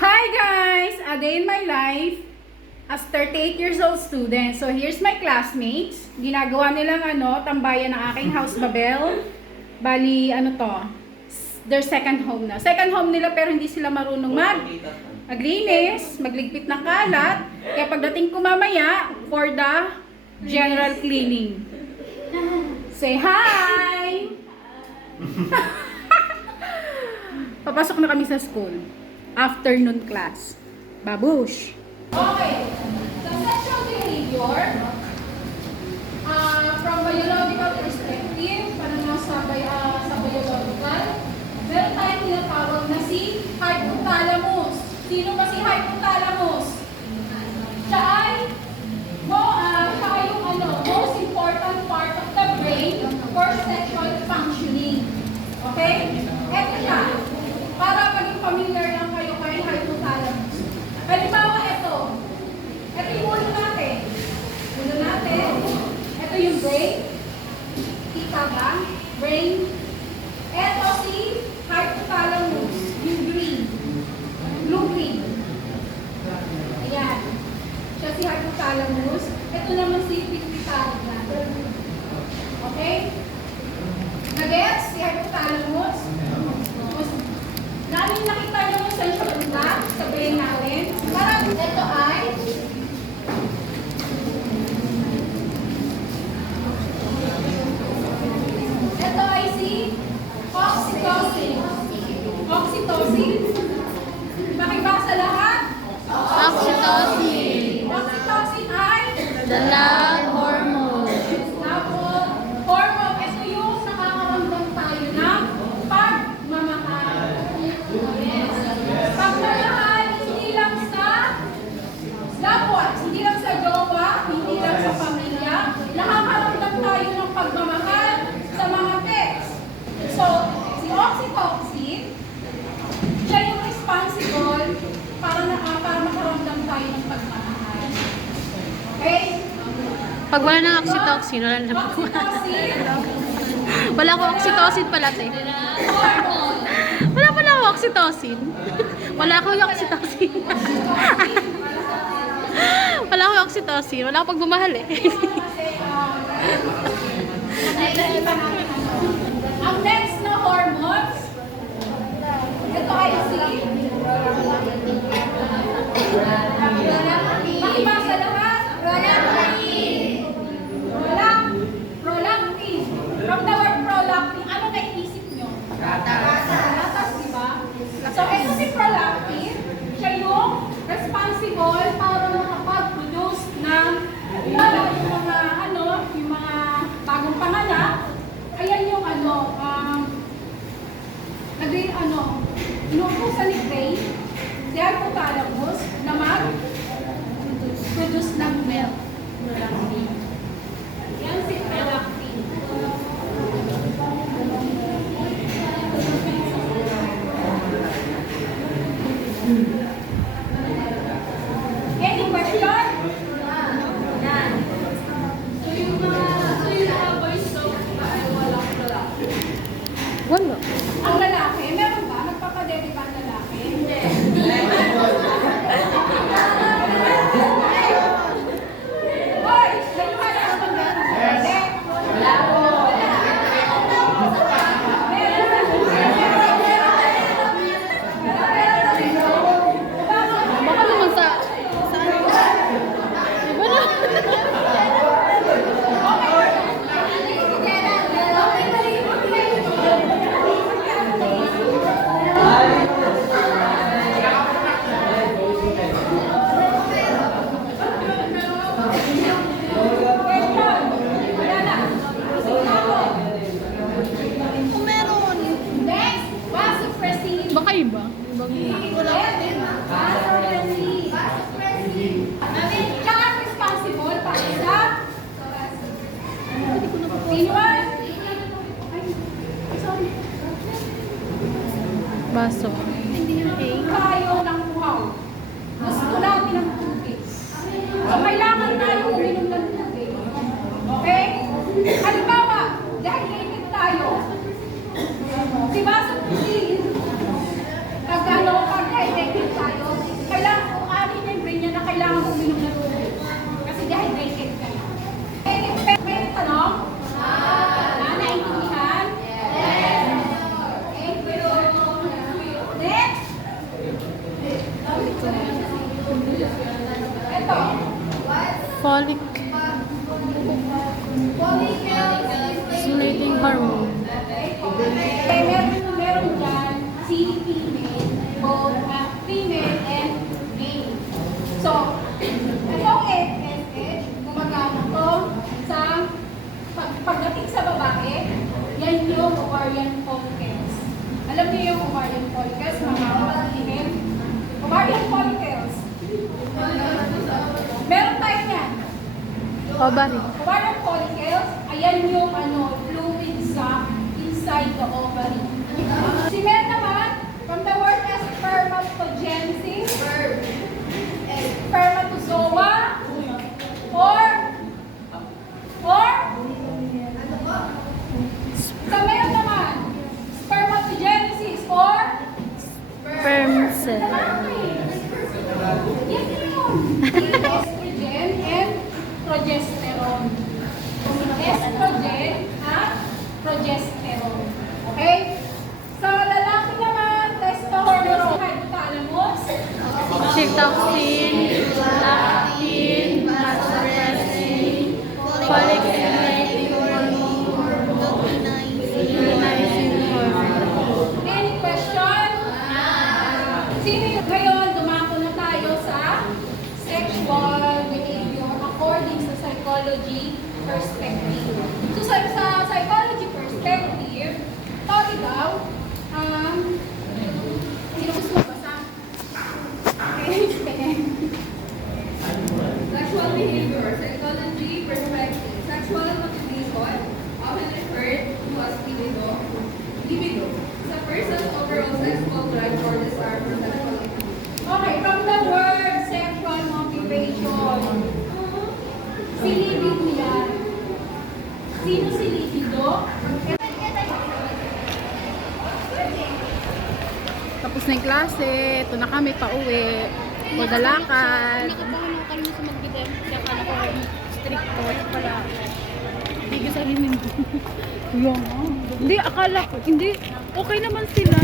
Hi guys! A day in my life as 38 years old student. So here's my classmates. Ginagawa nilang tambayan ng aking house babel. Bali, their second home na. Second home nila pero hindi sila marunong maglinis, magligpit ng kalat. Kaya pagdating ko mamaya for the general cleaning. Say hi! Papasok na kami sa school. Afternoon class. Babush! Okay. The sexual behavior, from biological perspective, parang sa biological, meron tayong tinatawag na si hypothalamus. Sino ba si hypothalamus? Siya ay yung most important part of the brain for sexual functioning. Okay? Ito siya. Para maging familiar lang kayo kay hypothalamus. Halimbawa, ito yung ulo natin. Ito yung brain. Kita ba? Brain. Ito si hypothalamus. Yung green. Blue-green. Ayan. Siya si hypothalamus. Ito naman si pituitary natin. Okay? Nag-gets? Si hypothalamus. Namin nakita nyo yung sensual gland, sabihin natin. Parang ito ay si oxytocin. Oxytocin? Makibasa lahat? Oxytocin. Oxytocin ay? The love hormone. Hormone. Ito yung nakakaramdam tayo ng pagmamahal. Pagmamahal, hindi lang sa loved ones, hindi lang sa jowa, hindi lang sa pamilya. Nakakaramdam tayo ng pagmamahal sa mga pets. So, si oxytocin, siya yung responsible para makaramdam tayo ng pagmamahal. Okay? Pag wala ng oxytocin, wala na Oxytocin, Wala akong oxytocin pala, te. hormone. Wala pala akong oxytocin. Wala akong oxytocin. Wala akong oxytocin. Wala akong pagmamahal eh. Ang next na hormones, ito ay si makibasa lahat. Prolactin. From the word prolactin, ano naisip nyo? Gatas, di ba? So, ito si prolactin, siya yung responsible para makapag-produce ng yung mga bagong panganak. Ayan yung inuutusan ni Gray, si hypothalamus, na mag-produce ng milk. Yan si prolactin. Any question? Wala. Ang lalaki, meron ba? Nagpapadede ba ang lalaki? Hindi. Hoy! Nagpala ka bang meron? Hindi. Wala po. Baka naman sa... Iba na. Kung meron. Next, vasopressin. Baka iba. Ibang... Siya ang responsible para sa P1. Baso. Hindi yung A. Tayo ng uhaw. Gusto natin ng tubig. So, kailangan tayo uminom ng tubig. Okay? Halimbawa, dehydrated tayo. Si vasopressin, pag dehydrated tayo, Ito. Folic stimulating hormone. Okay, meron dyan, si female, both female and male. So, itong FSH, gumagana to sa pagdating sa babae, yan yung ovarian follicles. Alam niyo yung ovarian follicles, mga kapatid? Ovarian follicles. Meron tayo yan. Ovary. Ovarian follicles, ayan yung fluid sa inside the ovary. Si Mel naman, from the word as spermatogenesis, spermatozoa, or sa Mel naman, spermatogenesis or Sperm cell. Yan yun. Estrogen and progesterone. Estrogen at progesterone. Okay? Sa lalaki naman, testosterone, hypothalamus, Oxytocin, lactin, vasopressin, folic stimulating hormone, luteinizing hormone. any question? Sino yung ngayon, dumako na tayo sa sexual behavior according sa psychology perspective. So sa psychology perspective, tawag daw, sino gusto magbasa? Okay. Sexual behavior, psychology perspective. Sexual motivation, often referred to as libido. Libido. It's a person's overall sexual drive or desire for sexual activity. Okay, from the word sexual motivation. Si libido yan. Sino si libido? Tapos na yung klase, ito na kami pauwi. Magdalakad. Nakapahanakan mo sa magbigay. Kaya kala ko strict ko. Ito pala. Hindi ko sa himin. Hindi, akala ko, hindi. Okay naman sila.